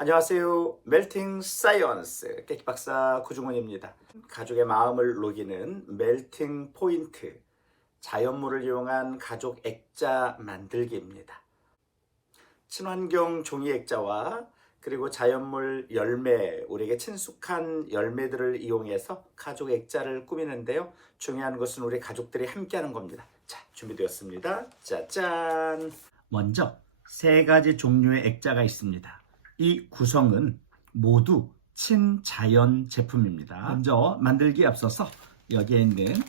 안녕하세요. 멜팅 사이언스 깨끼 박사 구중원입니다. 가족의 마음을 녹이는 멜팅 포인트 자연물을 이용한 가족 액자 만들기입니다. 친환경 종이 액자와 그리고 자연물 열매, 우리에게 친숙한 열매들을 이용해서 가족 액자를 꾸미는데요. 중요한 것은 우리 가족들이 함께 하는 겁니다. 자, 준비되었습니다. 짜잔! 먼저 세 가지 종류의 액자가 있습니다. 이 구성은 모두 친자연 제품입니다. 먼저 만들기에 앞서서 여기에 있는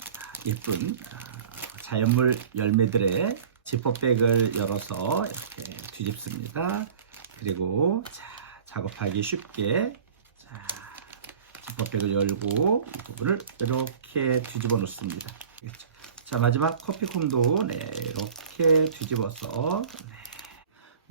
예쁜 아, 자연물 열매들의 지퍼백을 열어서 이렇게 뒤집습니다. 그리고 자, 작업하기 쉽게 자, 지퍼백을 열고 이 부분을 이렇게 뒤집어 놓습니다. 자 마지막 커피콩도 네, 이렇게 뒤집어서 네.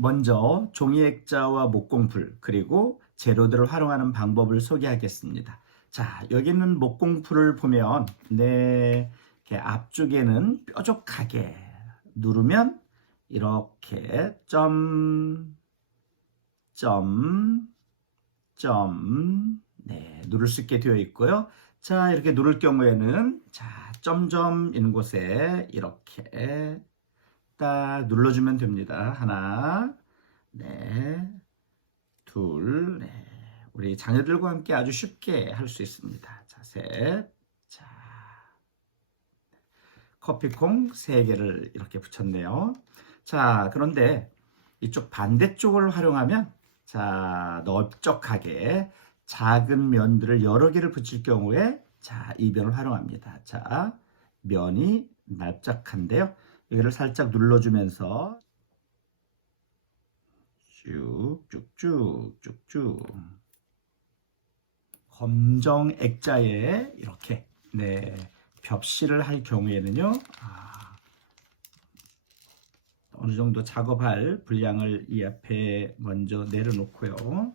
먼저 종이 액자와 목공풀 그리고 재료들을 활용하는 방법을 소개하겠습니다. 자 여기는 목공풀을 보면 네 앞쪽에는 뾰족하게 누르면 이렇게 점, 점, 점, 네, 누를 수 있게 되어 있고요. 자, 이렇게 누를 경우에는, 자, 점점 있는 곳에 이렇게 딱 눌러주면 됩니다. 하나, 네, 둘, 네. 우리 자녀들과 함께 아주 쉽게 할 수 있습니다. 자, 셋, 자, 커피콩 3개를 이렇게 붙였네요. 자, 그런데 이쪽 반대쪽을 활용하면 자, 넓적하게 작은 면들을 여러 개를 붙일 경우에 자, 이 면을 활용합니다. 자, 면이 납작한데요. 여기를 살짝 눌러주면서 쭉 쭉 쭉 쭉 쭉 검정 액자에 이렇게 네 벽실을 할 경우에는요 아, 어느 정도 작업할 분량을 이 앞에 먼저 내려놓고요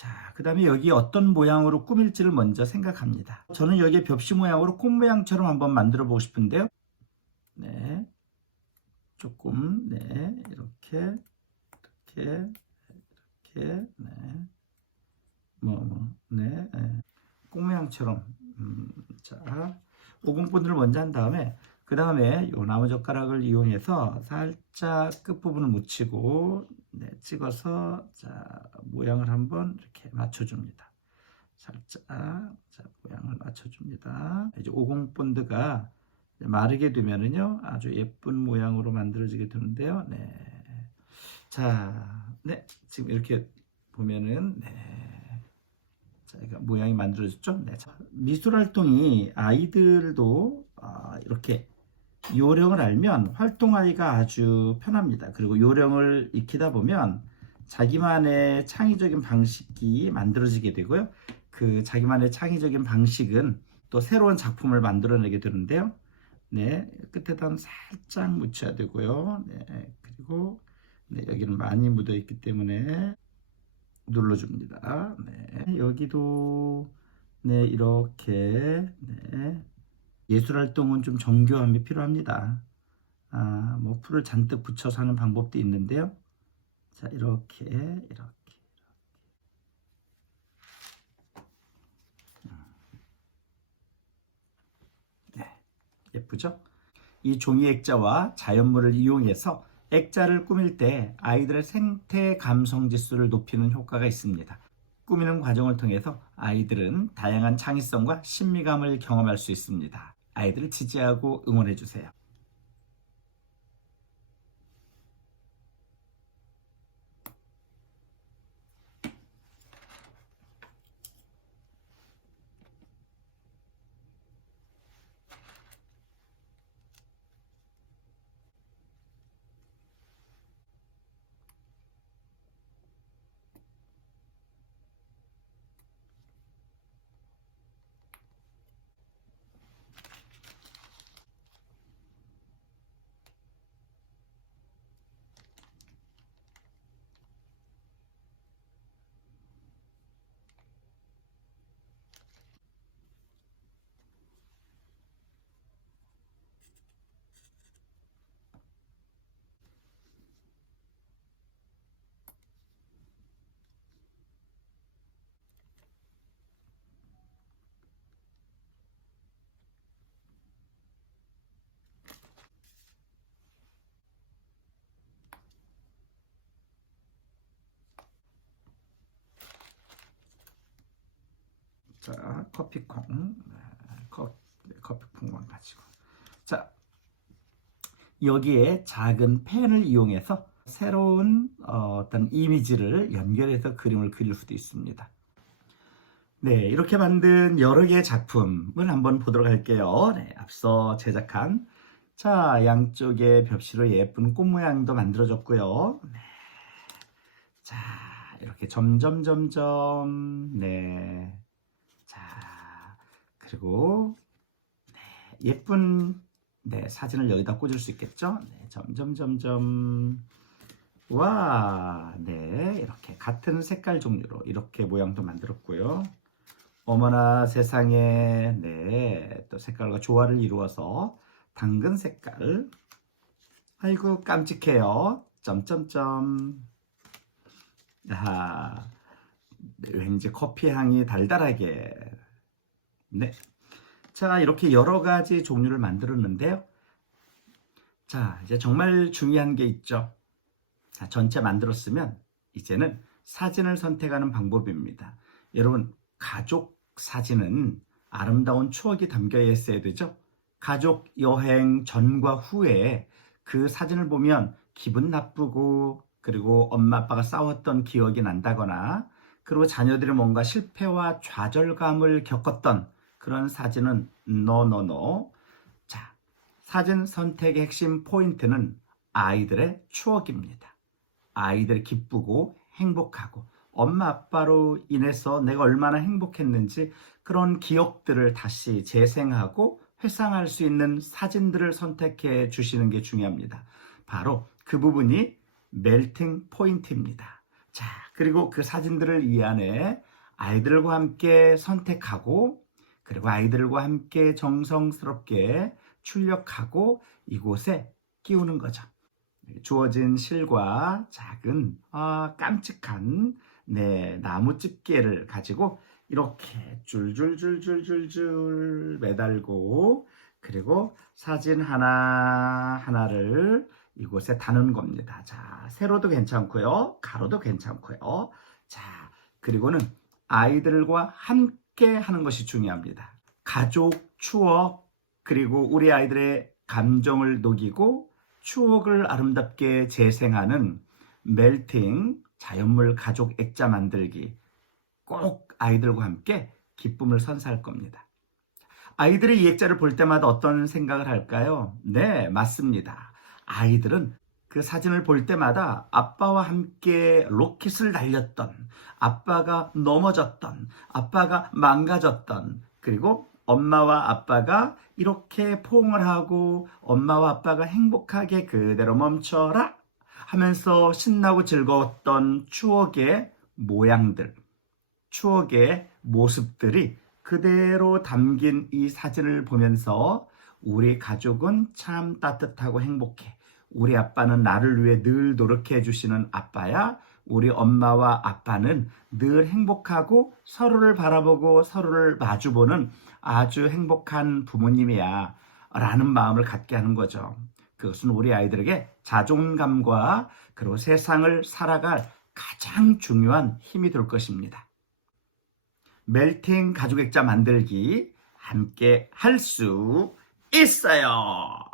자, 그 다음에 여기 어떤 모양으로 꾸밀지를 먼저 생각합니다. 저는 여기 벽시 모양으로 꽃 모양처럼 한번 만들어 보고 싶은데요. 네. 조금, 네. 이렇게, 이렇게, 이렇게, 네. 뭐, 뭐, 네. 네. 꽃 모양처럼. 음, 자, 오공분을 먼저 한 다음에, 그 다음에 요 나무젓가락을 이용해서 살짝 끝부분을 묻히고, 네, 찍어서 자 모양을 한번 이렇게 맞춰줍니다. 살짝 자 모양을 맞춰줍니다. 이제 오공 본드가 마르게 되면은요 아주 예쁜 모양으로 만들어지게 되는데요. 네, 자, 네 지금 이렇게 보면은 네. 자, 모양이 만들어졌죠? 네. 자, 미술 활동이 아이들도 아, 이렇게 요령을 알면 활동하기가 아주 편합니다. 그리고 요령을 익히다 보면 자기만의 창의적인 방식이 만들어지게 되고요. 그 자기만의 창의적인 방식은 또 새로운 작품을 만들어내게 되는데요. 네, 끝에다 살짝 묻혀야 되고요. 네, 그리고 네, 여기는 많이 묻어 있기 때문에 눌러줍니다. 네, 여기도 네 이렇게 네, 예술 활동은 좀 정교함이 필요합니다. 아, 뭐 풀을 잔뜩 붙여서 하는 방법도 있는데요. 자, 이렇게 이렇게 네, 예쁘죠? 이 종이 액자와 자연물을 이용해서 액자를 꾸밀 때 아이들의 생태 감성 지수를 높이는 효과가 있습니다. 꾸미는 과정을 통해서 아이들은 다양한 창의성과 신미감을 경험할 수 있습니다. 아이들을 지지하고 응원해 주세요. 자, 커피콩. 네, 커, 커피콩만 가지고. 자, 여기에 작은 펜을 이용해서 새로운 어, 떤 이미지를 연결해서 그림을 그릴 수도 있습니다. 네, 이렇게 만든 여러 개의 작품을 한번 보도록 할게요. 네, 앞서 제작한 자, 양쪽에 벽시로 예쁜 꽃 모양도 만들어졌고요. 네. 자, 이렇게 점점 점점 네. 자, 그리고 네, 예쁜 네, 사진을 여기다 꽂을 수 있겠죠? 네, 점점 점점 와, 네, 이렇게 같은 색깔 종류로 이렇게 모양도 만들었고요. 어머나 세상에, 네, 또 색깔과 조화를 이루어서 당근 색깔. 아이고 깜찍해요. 점점점. 아, 네, 왠지 커피 향이 달달하게. 네. 자, 이렇게 여러 가지 종류를 만들었는데요. 자, 이제 정말 중요한 게 있죠. 자, 전체 만들었으면 이제는 사진을 선택하는 방법입니다. 여러분, 가족 사진은 아름다운 추억이 담겨 있어야 되죠. 가족 여행 전과 후에 그 사진을 보면 기분 나쁘고 그리고 엄마 아빠가 싸웠던 기억이 난다거나 그리고 자녀들이 뭔가 실패와 좌절감을 겪었던 그런 사진은 노노노. 자, 사진 선택의 핵심 포인트는 아이들의 추억입니다. 아이들이 기쁘고 행복하고 엄마 아빠로 인해서 내가 얼마나 행복했는지 그런 기억들을 다시 재생하고 회상할 수 있는 사진들을 선택해 주시는 게 중요합니다. 바로 그 부분이 멜팅 포인트입니다. 자, 그리고 그 사진들을 이 안에 아이들과 함께 선택하고 그리고 아이들과 함께 정성스럽게 출력하고 이곳에 끼우는 거죠. 주어진 실과 작은 아, 깜찍한 네, 나무 집게를 가지고 이렇게 줄줄줄줄줄줄 매달고 그리고 사진 하나 하나를 이곳에 다는 겁니다. 자, 세로도 괜찮고요. 가로도 괜찮고요. 자, 그리고는 아이들과 함께 하는 것이 중요합니다. 가족 추억 그리고 우리 아이들의 감정을 녹이고 추억을 아름답게 재생하는 멜팅 자연물 가족 액자 만들기 꼭 아이들과 함께 기쁨을 선사할 겁니다. 아이들이 이 액자를 볼 때마다 어떤 생각을 할까요? 네, 맞습니다. 아이들은 그 사진을 볼 때마다 아빠와 함께 로켓을 날렸던, 아빠가 넘어졌던, 아빠가 망가졌던, 그리고 엄마와 아빠가 이렇게 포옹을 하고 엄마와 아빠가 행복하게 그대로 멈춰라 하면서 신나고 즐거웠던 추억의 모양들, 추억의 모습들이 그대로 담긴 이 사진을 보면서 우리 가족은 참 따뜻하고 행복해. 우리 아빠는 나를 위해 늘 노력해 주시는 아빠야. 우리 엄마와 아빠는 늘 행복하고 서로를 바라보고 서로를 마주보는 아주 행복한 부모님이야. 라는 마음을 갖게 하는 거죠. 그것은 우리 아이들에게 자존감과 그리고 세상을 살아갈 가장 중요한 힘이 될 것입니다. 멜팅 가족액자 만들기 함께 할 수 있어요.